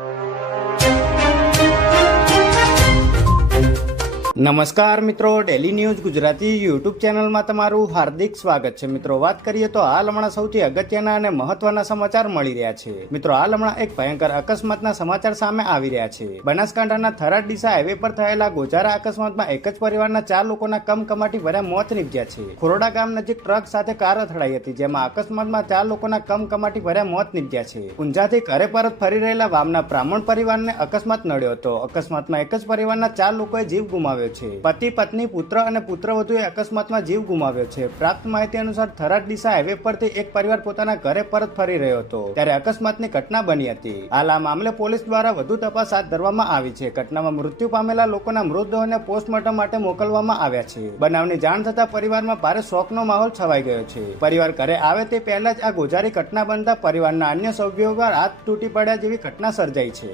you. નમસ્કાર મિત્રો daily news Gujarati YouTube ચેનલમાં તમારું હાર્દિક સ્વાગત છે. મિત્રો, વાત કરીએ તો હાલ હમણાં સૌથી અગત્યના અને મહત્વના સમાચાર મળી રહ્યા છે. મિત્રો હાલ હમણાં એક ભયંકર અકસ્માતના સમાચાર સામે આવી રહ્યા છે. બનાસકાંઠાના થરાદ ડીસા હાઈવે પર થયેલા ગોજારા અકસ્માતમાં એક જ પરિવારના ચાર લોકોના કમકમાટી ભર્યા મોત નીપજ્યા છે. ખોરડા ગામ નજીક ટ્રક સાથે કાર અથડાઈ હતી, જેમાં અકસ્માતમાં ચાર લોકોના કમકમાટી ભર્યા મોત નીપજ્યા છે. ઊંઝાથી ઘરે પરત ફરી રહેલા વામના બ્રાહ્મણ પરિવારને અકસ્માત નડ્યો હતો. અકસ્માતમાં એક જ પરિવારના ચાર લોકોએ જીવ ગુમાવ્યો છે. પતિ, પત્ની, પુત્ર અને પુત્રવધુએ અકસ્માતમાં જીવ ગુમાવ્યો છે. પ્રાપ્ત માહિતી અનુસાર થરાદ ડીસા હાઈવે પરથી એક પરિવાર પોતાના ઘરે પરત ફરી રહ્યો હતો. ત્યારે અકસ્માતની ઘટના બની હતી. હાલ આ મામલે પોલીસ દ્વારા વધુ તપાસ હાથ ધરવામાં આવી છે. ઘટનામાં મૃત્યુ પામેલા લોકોના મૃતદેહોને પોસ્ટમોર્ટમ માટે મોકલવામાં આવ્યા છે. બનાવની જાણ થતા પરિવારમાં ભારે શોકનો માહોલ છવાઈ ગયો છે. પરિવાર ઘરે આવે તે પહેલા જ આ ગોજારી ઘટના બનતા પરિવારના અન્ય સભ્યો પર હાથ તૂટી પડ્યા જેવી ઘટના સર્જાઈ છે.